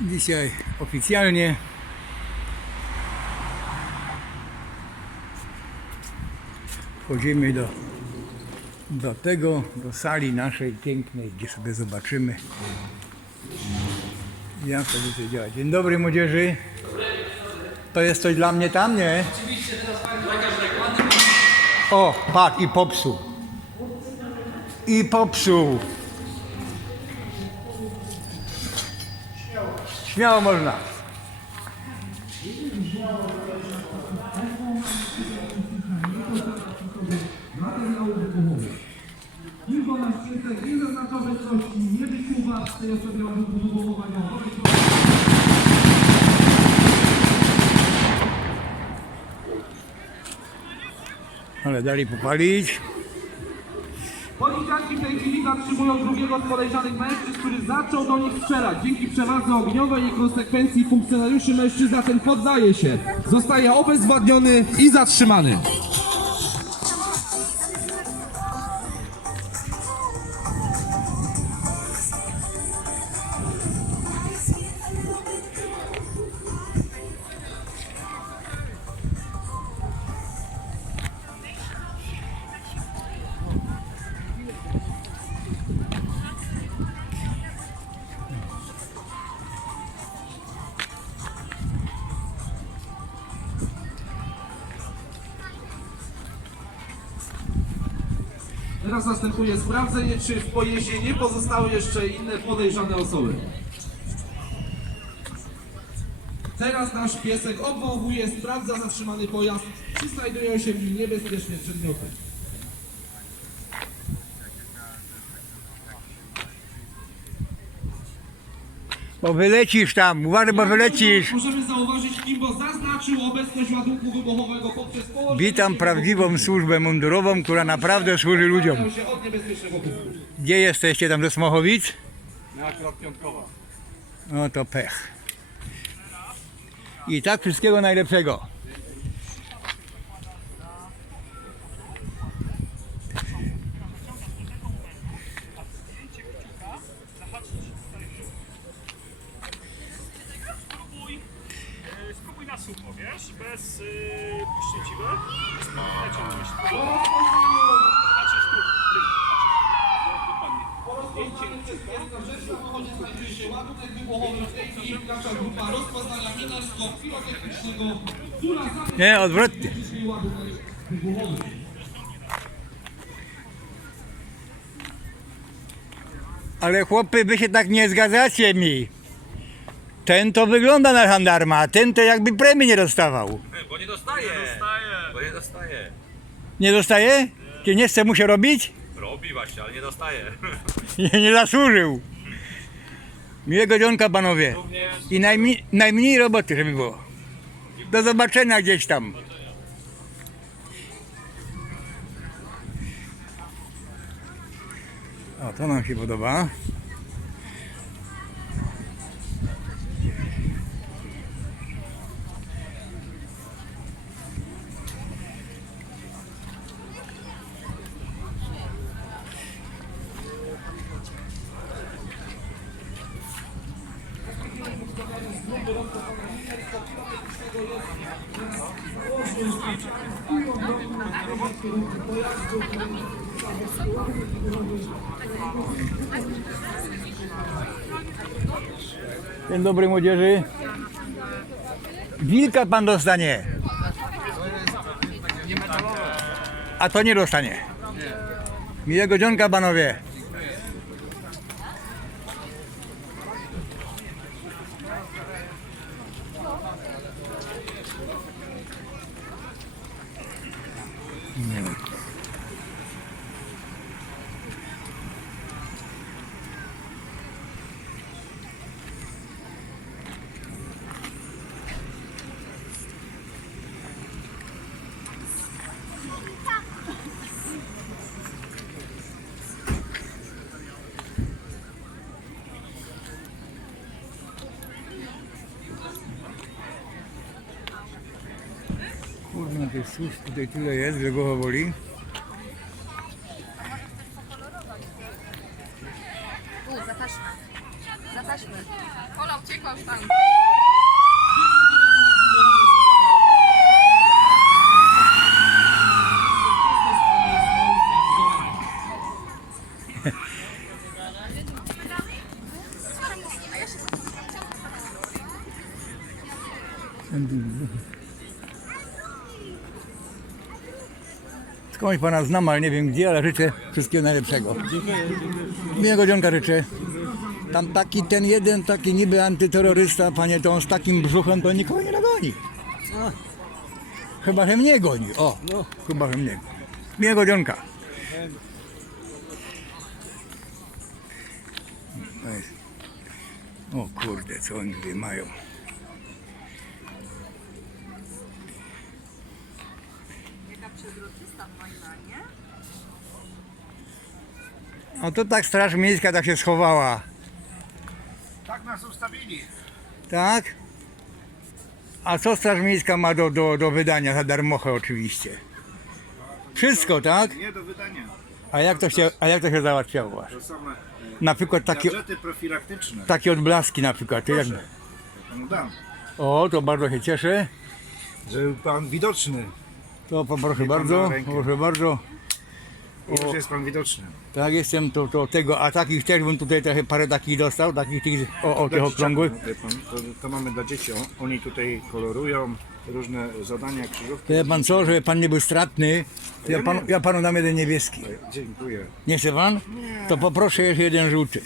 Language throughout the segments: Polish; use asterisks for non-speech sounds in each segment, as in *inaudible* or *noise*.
Dzisiaj oficjalnie wchodzimy do, do tego, do sali naszej pięknej, gdzie sobie zobaczymy jak to będzie działać. Dzień dobry młodzieży. To jest coś dla mnie tam, nie? O, patrz, i popsuł. I popsuł. Śmiało można. Info na ścieżce nie zaznacza obecności, nie wyczuwa z tej ładunku wywołowaniowego. Ale dali popalić. Policjanci w tej chwili zatrzymują drugiego z podejrzanych mężczyzn, który zaczął do nich strzelać. Dzięki przewadze ogniowej i konsekwencji funkcjonariuszy mężczyzna ten poddaje się. Zostaje obezwładniony i zatrzymany. Teraz następuje sprawdzenie, czy w pojeździe nie pozostały jeszcze inne podejrzane osoby. Teraz nasz piesek obwołuje, sprawdza zatrzymany pojazd, czy znajdują się w nim niebezpieczne przedmioty. Bo wylecisz tam, uważaj, bo wylecisz. Możemy zauważyć, Kimbo zaznaczył obecność ładunku wybuchowego poprzez położenie Witam prawdziwą służbę mundurową, która naprawdę służy ludziom. Gdzie jesteście tam do Smochowic? No akurat piątkowa. No to pech. I tak wszystkiego najlepszego. Grupa rozpoznania minarsko-pirotechnicznego, która Nie, odwrotnie. Ale chłopy, wy się tak nie zgadzacie mi. Ten to wygląda na żandarma, a ten to jakby premii nie dostawał. Bo nie dostaje. Bo nie dostaje. Nie dostaje? Czy nie chce mu się robić? Robi właśnie, ale nie dostaje. Nie, nie zasłużył. Miłego dzionka panowie. I najmniej, najmniej roboty, żeby było. Do zobaczenia gdzieś tam. O, to nam się podoba. Dzień dobry młodzieży. Wilka pan dostanie. A to nie dostanie. Miłego dzionka panowie. Kurde, służb tutaj tyle jest, że głowa boli. Tu, za taśmę. Kola uciekła już tam. *laughs* Skądś pana znam, ale nie wiem gdzie, ale życzę wszystkiego najlepszego. Miłego dzionka życzę. Tam taki ten jeden, taki niby antyterrorysta, panie, to on z takim brzuchem to nikogo nie nagoni. Chyba, że mnie goni. O, chyba, że mnie goni. Miłego dzionka. O kurde, co oni mają. Jaka przezroczysta fajna, nie? No to tak Straż Miejska tak się schowała. Tak nas ustawili. Tak? A co Straż Miejska ma do, do, do wydania za darmochę oczywiście? Wszystko, tak? Nie do wydania. A jak to się, a jak to się załatwiało? właśnie? To same Na przykład takie, gadżety profilaktyczne. takie odblaski na przykład. To jak, Proszę. Panu dam. o, to bardzo się cieszę. Żeby pan widoczny. To poproszę pan bardzo, rękę. proszę bardzo. I już jest pan widoczny. Tak, jestem to, to tego, a takich też bym tutaj trochę parę takich dostał, takich tych, o, o tych Dla okrągłych. dzieciaków, wie pan, To, to mamy dla dzieci. O- Oni tutaj kolorują różne zadania, krzyżówki. To wie pan co, żeby pan nie był stratny, to ja panu, ja panu dam jeden niebieski. Dziękuję. Nie chce pan? To poproszę jeszcze jeden żółty.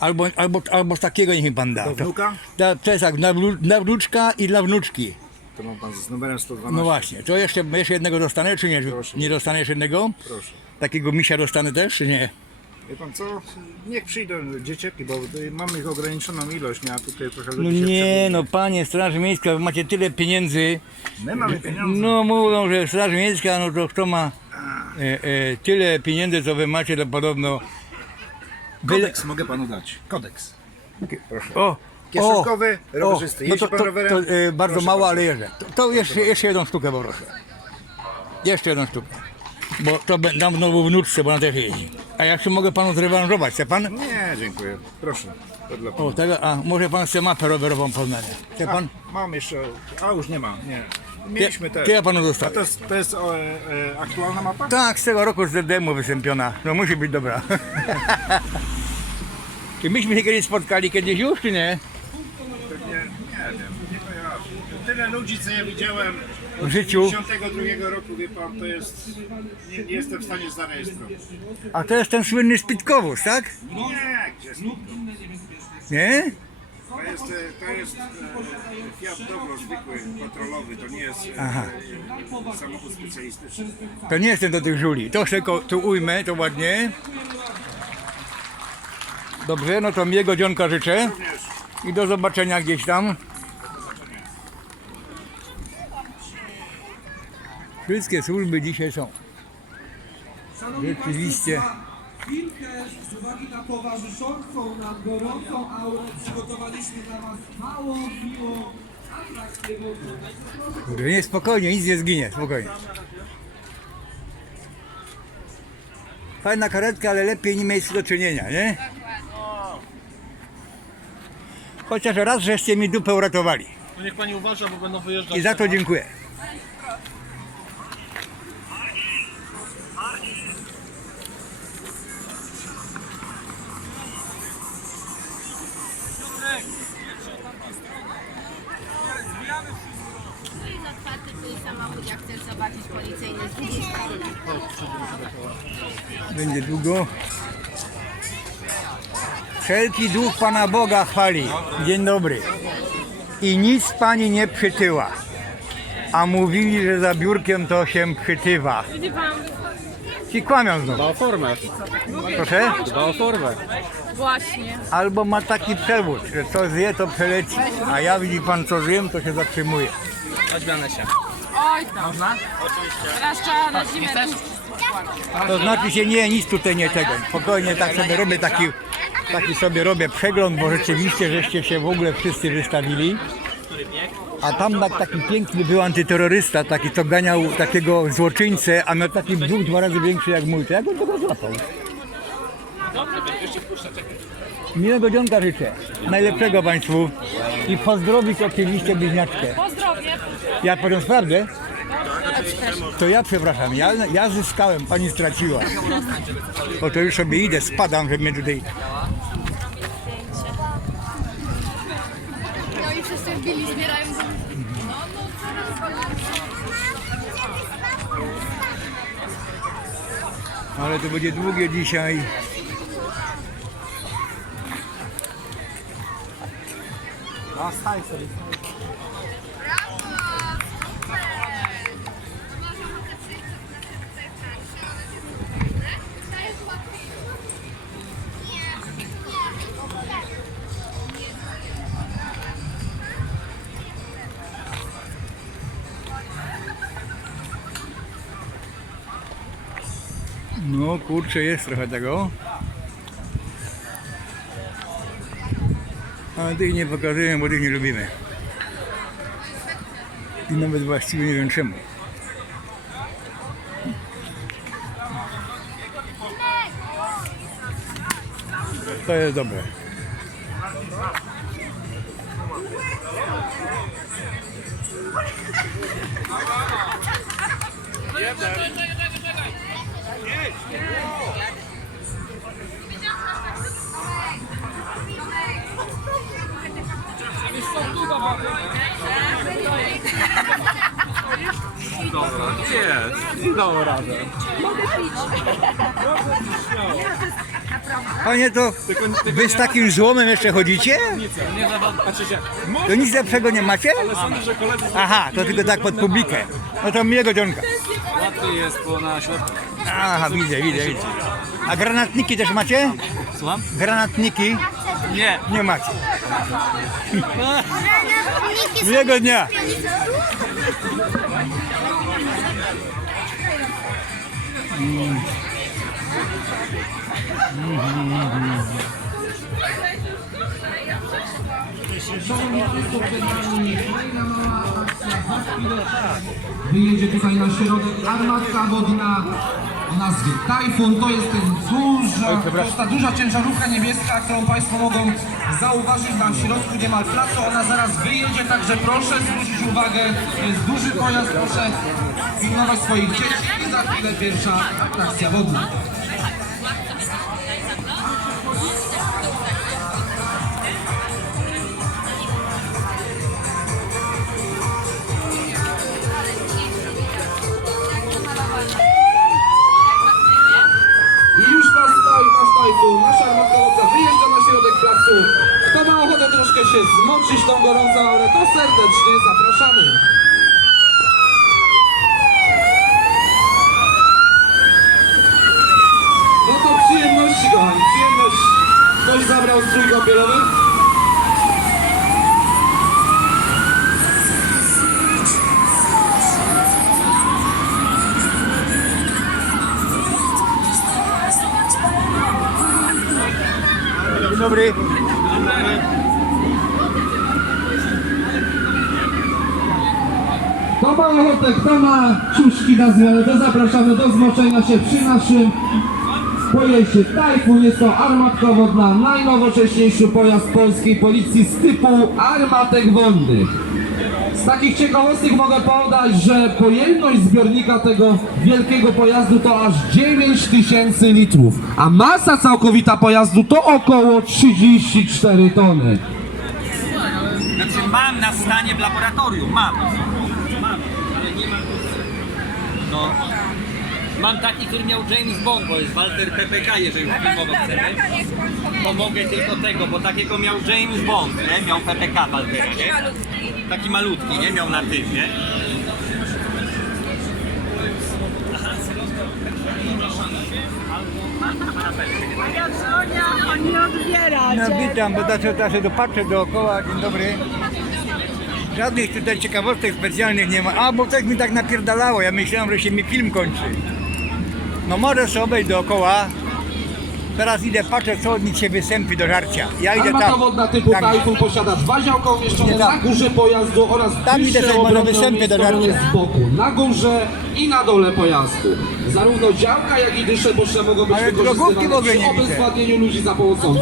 Albo, albo, albo z takiego niech mi pan da. Do To, wnuka? to, to jest tak, dla, wnu- dla wnuczka i dla wnuczki. To mam pan z numerem 112. No właśnie, to jeszcze, jeszcze jednego dostanę, czy nie? Proszę. Nie dostaniesz jednego? Proszę. Takiego misia dostanę też, czy nie? Wie pan co? Niech przyjdą dzieciaki, bo tutaj mamy ich ograniczoną ilość, a tutaj trochę No ludzi się nie, przewija. no panie Straż Miejska, wy macie tyle pieniędzy. My mamy pieniądze. No mówią, że Straż Miejska, no to kto ma e, e, tyle pieniędzy, co wy macie, to podobno... Byle... Kodeks mogę panu dać. Kodeks. Proszę. O! Kieszonkowy, rowerzysty. No Jeździ to, pan to, rowerem? to e, bardzo Proszę mało, ale jeżdżę. To, to jeszcze, jeszcze jedną sztukę poproszę. Jeszcze jedną sztukę. Bo to bę- dam znowu wnuczce, bo ona też jeździ. A jak się mogę panu zrewanżować, chce pan? Nie, dziękuję. Proszę. To dla pana. O, tego, a może pan chce mapę rowerową Poznania? Chce pan? Mam jeszcze, a już nie ma, nie. Mieliśmy też. To ja panu A zostawię. to jest, to jest o, e, e, aktualna mapa? Tak, z tego roku z ZDM-u wystąpiona. No musi być dobra. *laughs* Czy myśmy się kiedyś spotkali kiedyś już, czy nie? Pewnie, nie wiem, nie kojarzę. Tyle ludzi, co ja widziałem W życiu. 52 roku, wie pan, to jest, nie, nie jestem w stanie zarejestrować. A to jest ten słynny Spitkowóz, tak? Nie, gdzie? Nie? To jest, e, to jest e, Fiat Dobro zwykły, patrolowy, to nie jest e, Aha. e, samochód specjalistyczny. To nie jestem do tych żuli. To tylko tu ujmę, to ładnie. Dobrze, no to miłego dzionka życzę. Również I do zobaczenia gdzieś tam. Wszystkie służby dzisiaj są. Szanowni Rzeczywiście. Chwilkę z uwagi na towarzyszącą nam gorącą aurę przygotowaliśmy dla Was mało, miłą atrakcję wodną. Kurde, Nie, spokojnie, nic nie zginie, spokojnie. Fajna karetka, ale lepiej nie mieć do czynienia, nie? Chociaż raz żeście mi dupę uratowali. To niech pani uważa, bo będą wyjeżdżać. I za to dziękuję. Będzie długo. Wszelki duch Pana Boga chwali. Dzień dobry. I nic Pani nie przytyła. A mówili, że za biurkiem to się przytywa. Ci kłamią znowu. o formę. Proszę? Dba o formę. Właśnie. Albo ma taki przewód, że co zje to przeleci. A ja widzi Pan co zjem to się zatrzymuje. Odmianę się. Oj tam. Można? Oczywiście. Teraz trzeba na zimę. To znaczy się nie, nic tutaj nie tego. Spokojnie tak sobie robię taki, taki sobie robię przegląd, bo rzeczywiście żeście się w ogóle wszyscy wystawili. A tam tak, taki piękny był antyterrorysta, taki co ganiał takiego złoczyńcę, a miał taki brzuch dwa razy większy jak mój. To jak on tego złapał? Miłego dzionka życzę. Najlepszego Państwu. I pozdrowić oczywiście bliźniaczkę. Pozdrowie. Ja powiem sprawdę. To ja przepraszam, ja, ja zyskałem, pani straciła. Bo to już sobie idę, spadam, żeby mnie tutaj... No i wszyscy wbili, zbierają Ale to będzie długie dzisiaj. No kurczę, jest trochę tego. Ale tych nie pokazuję, bo tych nie lubimy. I nawet właściwie nie wiem czemu. To jest dobre. Panie, to wy z takim złomem jeszcze chodzicie? Nie. To nic lepszego nie macie? Aha, to tylko tak pod publikę. No to miłego dzionka. Łatwiej jest po na środku. Aha, widzę, widzę, widzę. A granatniki też macie? Słucham? Granatniki Nie. nie macie. Miłego dnia. Wyjedzie tutaj na środek armatka wodna o nazwie Tajfun. To jest ten duża, to jest ta duża ciężarówka niebieska, którą Państwo mogą zauważyć na środku niemal placu. Ona zaraz wyjedzie, także proszę zwrócić uwagę. To jest duży pojazd, proszę pilnować swoich dzieci i za chwilę pierwsza atrakcja wodna. Ochotę troszkę się zmoczyć tą gorącą aurę, to serdecznie zapraszamy. No to przyjemności kochani, przyjemność. Ktoś zabrał strój kąpielowy? Dzień dobry. Ma ochotę, kto ma ciuszki na zmianę, to zapraszamy do zmoczenia się przy naszym pojeździe Tajfun. Jest to armatka wodna, najnowocześniejszy pojazd polskiej policji z typu armatek wodnych. Z takich ciekawostek mogę podać, że pojemność zbiornika tego wielkiego pojazdu to aż 9000 litrów, a masa całkowita pojazdu to około 34 tony. Znaczy mam na stanie w laboratorium, mam. Nie mam. No. Mam taki, który miał James Bond, bo jest Walter PPK, jeżeli już filmowo chcemy. To mogę tylko tego, bo takiego miał James Bond, nie? Miał PPK Waltera, nie? Taki malutki, nie? Miał na tym, nie? No witam, bo teraz dopatrzę dookoła. Dzień dobry. Żadnych tutaj ciekawostek specjalnych nie ma. A, bo coś mi tak napierdalało. Ja myślałem, że się mi film kończy. No może sobie obejść dookoła. Teraz idę, patrzę, co mi się występy do żarcia. Ja idę Armata tam. wodna typu Tak. Tajfun posiada dwa działka umieszczone na tam. górze pojazdu oraz Tam idę sobie może występy do żarcia. z boku, na górze i na dole pojazdu. Zarówno działka, jak i dysze boczne mogą być Ale drogówki w wykorzystywane ogóle przy nie widzę. obezwładnieniu ludzi za pomocą